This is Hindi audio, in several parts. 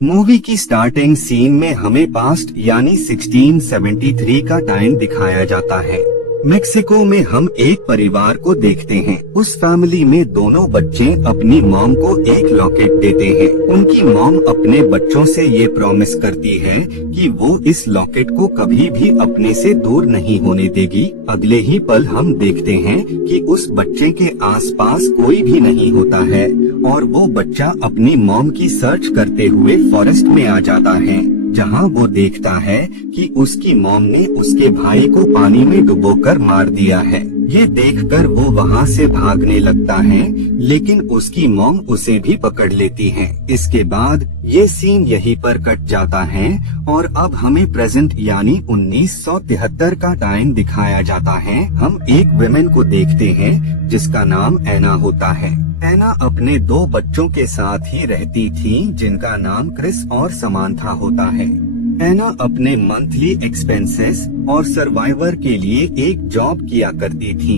मूवी की स्टार्टिंग सीन में हमें पास्ट यानी 1673 का टाइम दिखाया जाता है। मेक्सिको में हम एक परिवार को देखते हैं। उस फैमिली में दोनों बच्चे अपनी मॉम को एक लॉकेट देते हैं। उनकी मॉम अपने बच्चों से ये प्रॉमिस करती है कि वो इस लॉकेट को कभी भी अपने से दूर नहीं होने देगी। अगले ही पल हम देखते हैं कि उस बच्चे के आसपास कोई भी नहीं होता है और वो बच्चा अपनी मॉम की सर्च करते हुए फॉरेस्ट में आ जाता है, जहां वो देखता है कि उसकी मॉम ने उसके भाई को पानी में डुबोकर मार दिया है। ये देखकर वो वहां से भागने लगता है, लेकिन उसकी मॉम उसे भी पकड़ लेती है। इसके बाद ये सीन यहीं पर कट जाता है और अब हमें प्रेजेंट यानी 1973 का टाइम दिखाया जाता है। हम एक वुमेन को देखते हैं जिसका नाम एना होता है। एना अपने दो बच्चों के साथ ही रहती थी, जिनका नाम क्रिस और समांथा होता है। एना अपने मंथली एक्सपेंसेस और सर्वाइवर के लिए एक जॉब किया करती थी।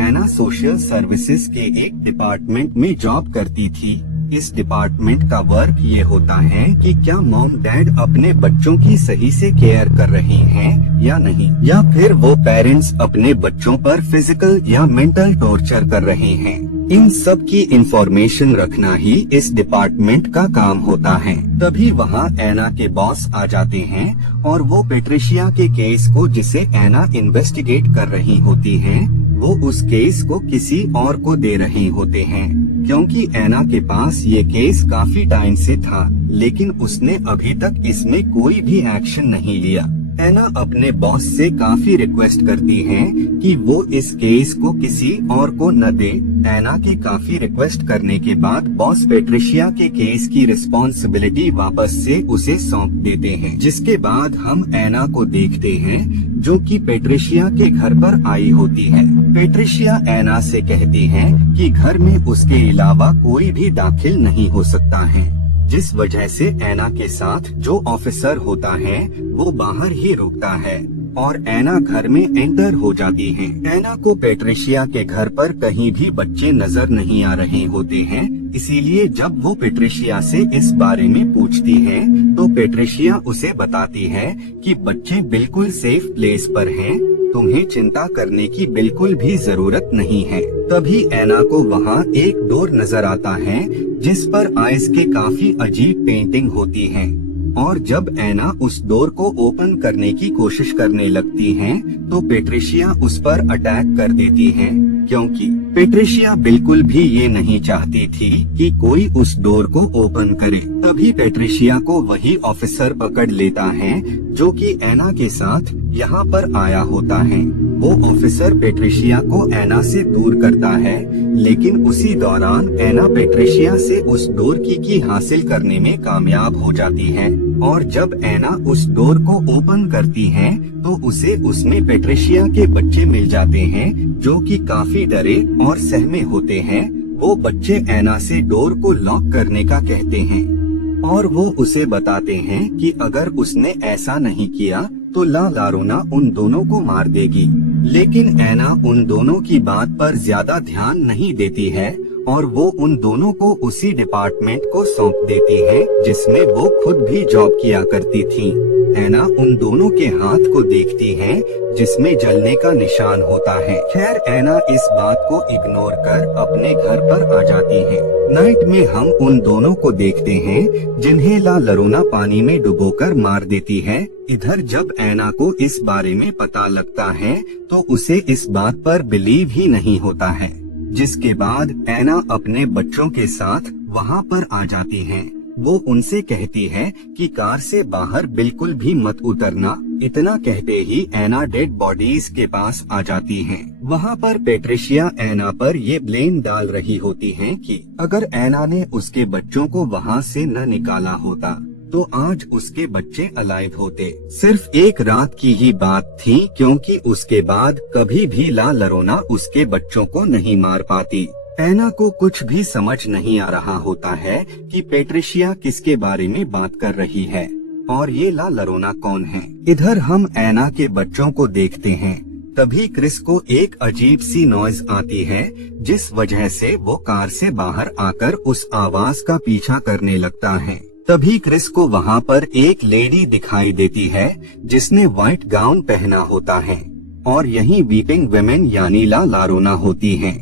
एना सोशल सर्विसेज के एक डिपार्टमेंट में जॉब करती थी। इस डिपार्टमेंट का वर्क ये होता है कि क्या मॉम डैड अपने बच्चों की सही से केयर कर रहे हैं या नहीं, या फिर वो पेरेंट्स अपने बच्चों पर फिजिकल या मेंटल टॉर्चर कर रहे हैं। इन सब की इंफॉर्मेशन रखना ही इस डिपार्टमेंट का काम होता है। तभी वहाँ एना के बॉस आ जाते हैं और वो पेट्रिशिया के केस को, जिसे एना इन्वेस्टिगेट कर रही होती है, वो उस केस को किसी और को दे रहे होते हैं। क्योंकि एना के पास ये केस काफी टाइम से था, लेकिन उसने अभी तक इसमें कोई भी एक्शन नहीं लिया। एना अपने बॉस से काफी रिक्वेस्ट करती है कि वो इस केस को किसी और को न दे। एना की काफी रिक्वेस्ट करने के बाद बॉस पेट्रिशिया के केस की रिस्पॉन्सिबिलिटी वापस से उसे सौंप देते हैं। जिसके बाद हम एना को देखते हैं जो कि पेट्रिशिया के घर पर आई होती है। पेट्रिशिया एना से कहती है कि घर में उसके अलावा कोई भी दाखिल नहीं हो सकता है, जिस वजह से एना के साथ जो ऑफिसर होता है वो बाहर ही रुकता है और एना घर में एंटर हो जाती है। एना को पेट्रिशिया के घर पर कहीं भी बच्चे नजर नहीं आ रहे होते हैं, इसीलिए जब वो पेट्रिशिया से इस बारे में पूछती है तो पेट्रिशिया उसे बताती है कि बच्चे बिल्कुल सेफ प्लेस पर हैं, तुम्हें चिंता करने की बिल्कुल भी जरूरत नहीं है। तभी एना को वहाँ एक डोर नजर आता है जिस पर आइस के काफी अजीब पेंटिंग होती है, और जब एना उस डोर को ओपन करने की कोशिश करने लगती है तो पेट्रिशिया उस पर अटैक कर देती है, क्योंकि पेट्रिशिया बिल्कुल भी ये नहीं चाहती थी कि कोई उस डोर को ओपन करे। तभी पेट्रिशिया को वही ऑफिसर पकड़ लेता है जो कि एना के साथ यहाँ पर आया होता है। वो ऑफिसर पेट्रिशिया को एना से दूर करता है, लेकिन उसी दौरान एना पेट्रिशिया से उस डोर की हासिल करने में कामयाब हो जाती है, और जब एना उस डोर को ओपन करती है तो उसे उसमें पेट्रिशिया के बच्चे मिल जाते हैं जो कि काफी डरे और सहमे होते हैं। वो बच्चे एना से डोर को लॉक करने का कहते हैं और वो उसे बताते हैं कि अगर उसने ऐसा नहीं किया तो ला लारोना उन दोनों को मार देगी। लेकिन एना उन दोनों की बात पर ज्यादा ध्यान नहीं देती है और वो उन दोनों को उसी डिपार्टमेंट को सौंप देती है जिसमें वो खुद भी जॉब किया करती थी। एना उन दोनों के हाथ को देखती है जिसमें जलने का निशान होता है। खैर एना इस बात को इग्नोर कर अपने घर पर आ जाती है। नाइट में हम उन दोनों को देखते हैं जिन्हें ला लरोना पानी में डुबोकर मार देती है। इधर जब एना को इस बारे में पता लगता है तो उसे इस बात पर बिलीव ही नहीं होता है, जिसके बाद एना अपने बच्चों के साथ वहाँ पर आ जाती है। वो उनसे कहती है कि कार से बाहर बिल्कुल भी मत उतरना। इतना कहते ही एना डेड बॉडीज के पास आ जाती है। वहाँ पर पेट्रिशिया एना पर ये ब्लेम डाल रही होती है कि अगर एना ने उसके बच्चों को वहाँ से न निकाला होता तो आज उसके बच्चे अलाइव होते। सिर्फ एक रात की ही बात थी, क्योंकि उसके बाद कभी भी ला लरोना उसके बच्चों को नहीं मार पाती। एना को कुछ भी समझ नहीं आ रहा होता है कि पेट्रिशिया किसके बारे में बात कर रही है और ये ला लरोना कौन है। इधर हम एना के बच्चों को देखते हैं। तभी क्रिस को एक अजीब सी नॉइज आती है, जिस वजह से वो कार से बाहर आकर उस आवाज का पीछा करने लगता है। तभी क्रिस को वहाँ पर एक लेडी दिखाई देती है जिसने व्हाइट गाउन पहना होता है और यही वीपिंग वुमेन यानी ला लारोना होती हैं।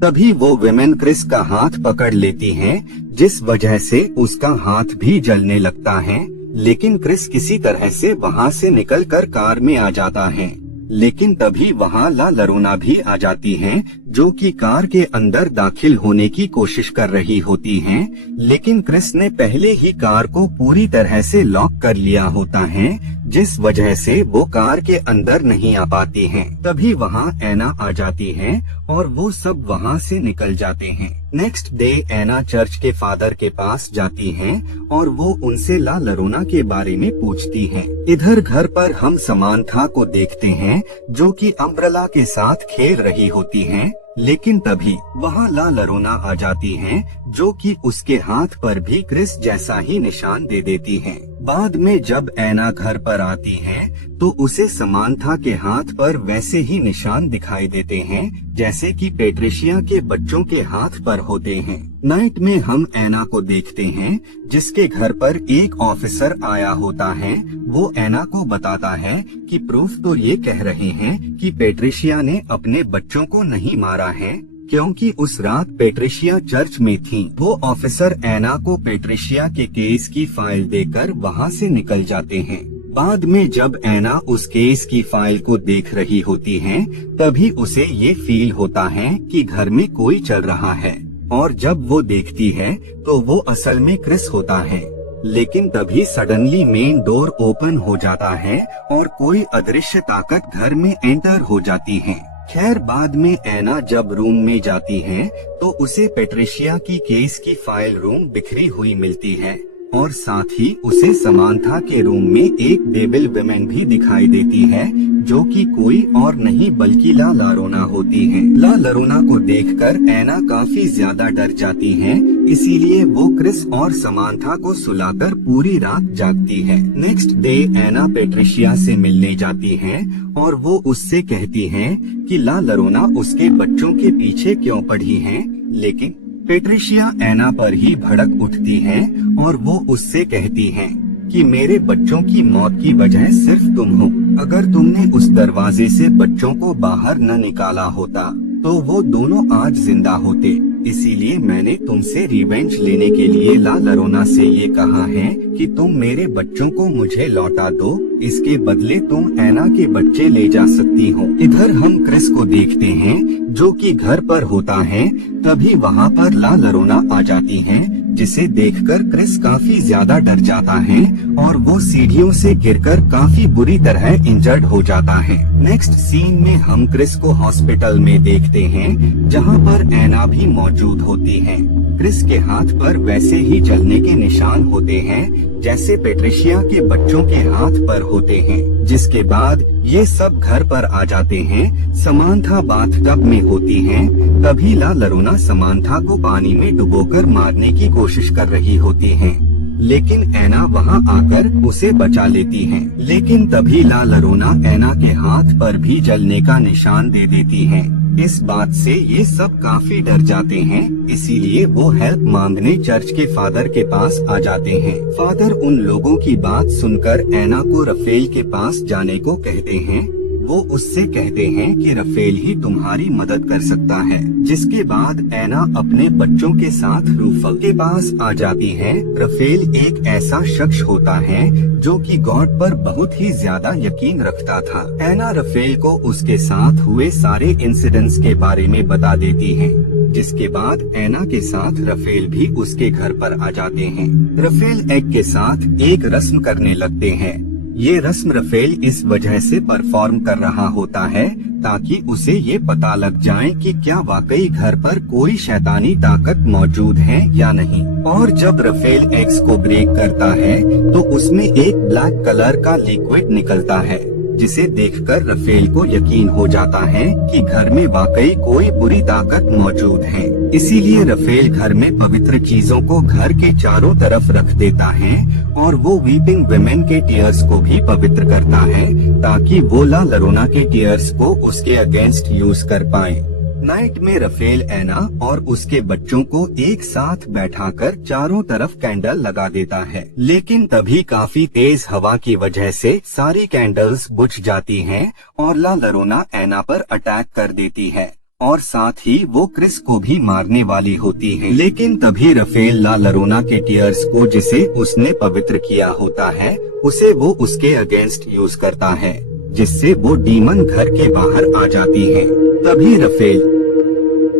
तभी वो वुमेन क्रिस का हाथ पकड़ लेती हैं, जिस वजह से उसका हाथ भी जलने लगता है। लेकिन क्रिस किसी तरह से वहाँ से निकलकर कार में आ जाता है। लेकिन तभी वहाँ ला लारोना भी आ जाती हैं, जो कि कार के अंदर दाखिल होने की कोशिश कर रही होती हैं। लेकिन क्रिस ने पहले ही कार को पूरी तरह से लॉक कर लिया होता है, जिस वजह से वो कार के अंदर नहीं आ पाती हैं। तभी वहाँ एना आ जाती है और वो सब वहाँ से निकल जाते हैं। नेक्स्ट डे एना चर्च के फादर के पास जाती हैं और वो उनसे ला लारोना के बारे में पूछती हैं। इधर घर पर हम समांथा को देखते हैं, जो कि अम्ब्रेला के साथ खेल रही होती हैं। लेकिन तभी वहाँ ला लारोना आ जाती हैं, जो कि उसके हाथ पर भी क्रिस जैसा ही निशान दे देती हैं। बाद में जब एना घर पर आती है तो उसे समांथा के हाथ पर वैसे ही निशान दिखाई देते हैं जैसे कि पेट्रिशिया के बच्चों के हाथ पर होते हैं। नाइट में हम एना को देखते हैं, जिसके घर पर एक ऑफिसर आया होता है। वो एना को बताता है कि प्रूफ तो ये कह रहे हैं कि पेट्रिशिया ने अपने बच्चों को नहीं मारा है, क्योंकि उस रात पेट्रिशिया चर्च में थी। वो ऑफिसर एना को पेट्रिशिया के केस की फाइल देकर वहाँ से निकल जाते हैं। बाद में जब एना उस केस की फाइल को देख रही होती है, तभी उसे ये फील होता है कि घर में कोई चल रहा है, और जब वो देखती है तो वो असल में क्रिस होता है। लेकिन तभी सडनली मेन डोर ओपन हो जाता है और कोई अदृश्य ताकत घर में एंटर हो जाती है। खैर बाद में एना जब रूम में जाती है तो उसे पेट्रिशिया की केस की फाइल रूम बिखरी हुई मिलती है, और साथ ही उसे समांथा के रूम में एक डेविल वुमेन भी दिखाई देती है, जो कि कोई और नहीं बल्कि ला लारोना होती है। ला लारोना को देखकर एना काफी ज्यादा डर जाती है, इसीलिए वो क्रिस और समांथा को सुलाकर पूरी रात जागती है। नेक्स्ट डे एना पेट्रिशिया से मिलने जाती है और वो उससे कहती है कि ला लारोना उसके बच्चों के पीछे क्यों पड़ी है। लेकिन पेट्रिशिया एना पर ही भड़क उठती है और वो उससे कहती है कि मेरे बच्चों की मौत की वजह सिर्फ तुम हो। अगर तुमने उस दरवाजे से बच्चों को बाहर न निकाला होता तो वो दोनों आज जिंदा होते। इसीलिए मैंने तुमसे रिवेंज लेने के लिए ला लारोना से ये कहा है कि तुम मेरे बच्चों को मुझे लौटा दो, इसके बदले तुम एना के बच्चे ले जा सकती हो। इधर हम क्रिस को देखते हैं, जो कि घर पर होता है। तभी वहाँ पर ला लारोना आ जाती है, जिसे देखकर क्रिस काफी ज्यादा डर जाता है और वो सीढ़ियों से गिरकर काफी बुरी तरह इंजर्ड हो जाता है। नेक्स्ट सीन में हम क्रिस को हॉस्पिटल में देखते हैं, जहाँ पर एना भी मौजूद होती है। क्रिस के हाथ पर वैसे ही जलने के निशान होते हैं जैसे पेट्रिशिया के बच्चों के हाथ पर होते हैं। जिसके बाद ये सब घर पर आ जाते हैं। समांथा बाथटब में होती है। तभी ला लारोना समांथा को पानी में डुबोकर मारने की कोशिश कर रही होती है, लेकिन एना वहां आकर उसे बचा लेती है। लेकिन तभी ला लारोना एना के हाथ पर भी जलने का निशान दे देती है। इस बात से ये सब काफी डर जाते हैं, इसीलिए वो हेल्प मांगने चर्च के फादर के पास आ जाते हैं। फादर उन लोगों की बात सुनकर एना को रफेल के पास जाने को कहते हैं। वो उससे कहते हैं कि रफेल ही तुम्हारी मदद कर सकता है। जिसके बाद एना अपने बच्चों के साथ रूफल के पास आ जाती है। रफेल एक ऐसा शख्स होता है जो कि गॉड पर बहुत ही ज्यादा यकीन रखता था। एना रफेल को उसके साथ हुए सारे इंसिडेंट्स के बारे में बता देती है। जिसके बाद एना के साथ रफेल भी उसके घर पर आ जाते हैं। रफेल एग के साथ एक रस्म करने लगते हैं। ये रस्म रफेल इस वजह से परफॉर्म कर रहा होता है ताकि उसे ये पता लग जाए कि क्या वाकई घर पर कोई शैतानी ताकत मौजूद है या नहीं। और जब रफेल एग्स को ब्रेक करता है तो उसमें एक ब्लैक कलर का लिक्विड निकलता है, जिसे देखकर रफेल को यकीन हो जाता है कि घर में वाकई कोई बुरी ताकत मौजूद है। इसीलिए रफेल घर में पवित्र चीजों को घर के चारों तरफ रख देता है और वो वीपिंग वुमेन के टीयर्स को भी पवित्र करता है ताकि वो ला लारोना के टीयर्स को उसके अगेंस्ट यूज कर पाए। नाइट में रफेल एना और उसके बच्चों को एक साथ बैठाकर चारों तरफ कैंडल लगा देता है, लेकिन तभी काफी तेज हवा की वजह से सारी कैंडल्स बुझ जाती हैं और ला लोरेना एना पर अटैक कर देती है और साथ ही वो क्रिस को भी मारने वाली होती है। लेकिन तभी रफेल ला लोरेना के टीयर्स को, जिसे उसने पवित्र किया होता है, उसे वो उसके अगेंस्ट यूज करता है, जिससे वो डीमन घर के बाहर आ जाती है। तभी रफेल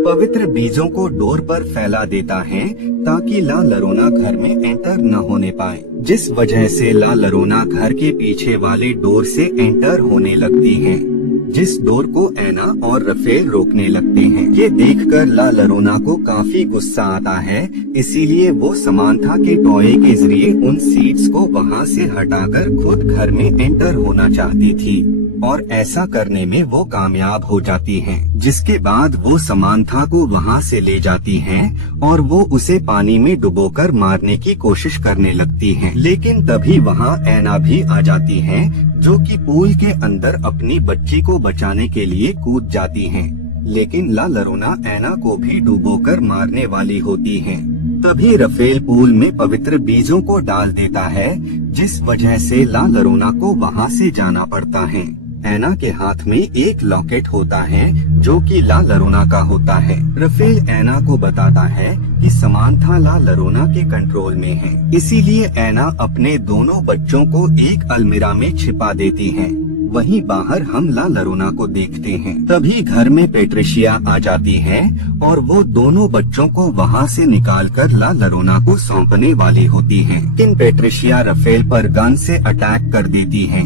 पवित्र बीजों को डोर पर फैला देता है ताकि ला लोरेना घर में एंटर न होने पाए, जिस वजह से ला लोरेना घर के पीछे वाले डोर से एंटर होने लगती है, जिस डोर को एना और रफेल रोकने लगते हैं। ये देखकर ला लोरेना को काफी गुस्सा आता है, इसीलिए वो समांथा के टॉय के जरिए उन सीड्स को वहाँ से हटाकर खुद घर में एंटर होना चाहती थी और ऐसा करने में वो कामयाब हो जाती हैं, जिसके बाद वो समांथा को वहाँ से ले जाती हैं और वो उसे पानी में डुबोकर मारने की कोशिश करने लगती हैं। लेकिन तभी वहाँ एना भी आ जाती है, जो कि पूल के अंदर अपनी बच्ची को बचाने के लिए कूद जाती हैं। लेकिन ला लोरेना एना को भी डुबोकर मारने वाली होती है। तभी रफेल पूल में पवित्र बीजों को डाल देता है, जिस वजह से ला लोरेना को वहाँ से जाना पड़ता है। एना के हाथ में एक लॉकेट होता है जो कि ला लोरेना का होता है। रफेल एना को बताता है कि समांथा ला लोरेना के कंट्रोल में है, इसीलिए एना अपने दोनों बच्चों को एक अलमीरा में छिपा देती है। वहीं बाहर हम ला लोरेना को देखते हैं। तभी घर में पेट्रिशिया आ जाती है और वो दोनों बच्चों को वहाँ से निकालकर ला लोरेना को सौंपने वाली होती है। लेकिन पेट्रिशिया रफेल पर गन से अटैक कर देती है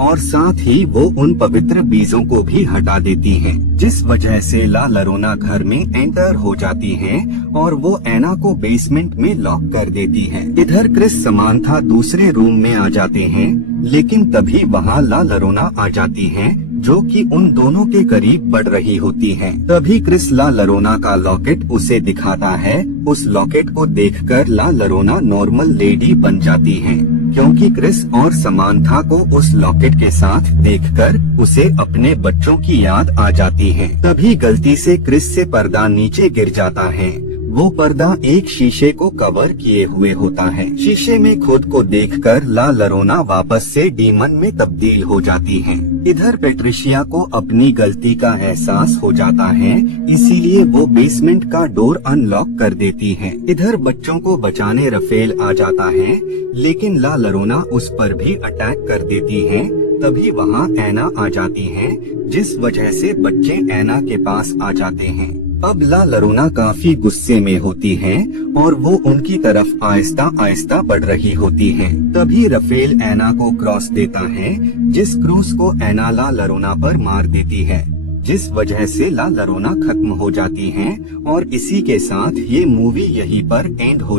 और साथ ही वो उन पवित्र बीजों को भी हटा देती हैं, जिस वजह से ला लोरेना घर में एंटर हो जाती हैं और वो एना को बेसमेंट में लॉक कर देती है। इधर क्रिस समांथा दूसरे रूम में आ जाते हैं, लेकिन तभी वहाँ ला लोरेना आ जाती है, जो कि उन दोनों के करीब बढ़ रही होती है। तभी क्रिस ला लोरेना का लॉकेट उसे दिखाता है। उस लॉकेट को देखकर ला लोरेना नॉर्मल लेडी बन जाती है, क्योंकि क्रिस और समांथा को उस लॉकेट के साथ देखकर उसे अपने बच्चों की याद आ जाती है। तभी गलती से क्रिस से पर्दा नीचे गिर जाता है। वो पर्दा एक शीशे को कवर किए हुए होता है। शीशे में खुद को देखकर ला लोरेना वापस से डीमन में तब्दील हो जाती है। इधर पेट्रिशिया को अपनी गलती का एहसास हो जाता है, इसीलिए वो बेसमेंट का डोर अनलॉक कर देती है। इधर बच्चों को बचाने रफेल आ जाता है, लेकिन ला लोरेना उस पर भी अटैक कर देती है। तभी वहाँ एना आ जाती है, जिस वजह से बच्चे एना के पास आ जाते हैं। अब ला लोरेना काफी गुस्से में होती है और वो उनकी तरफ आहिस्ता आहिस्ता बढ़ रही होती है। तभी रफेल एना को क्रॉस देता है, जिस क्रूस को एना ला लोरेना पर मार देती है, जिस वजह से ला लोरेना खत्म हो जाती है और इसी के साथ ये मूवी यहीं पर एंड हो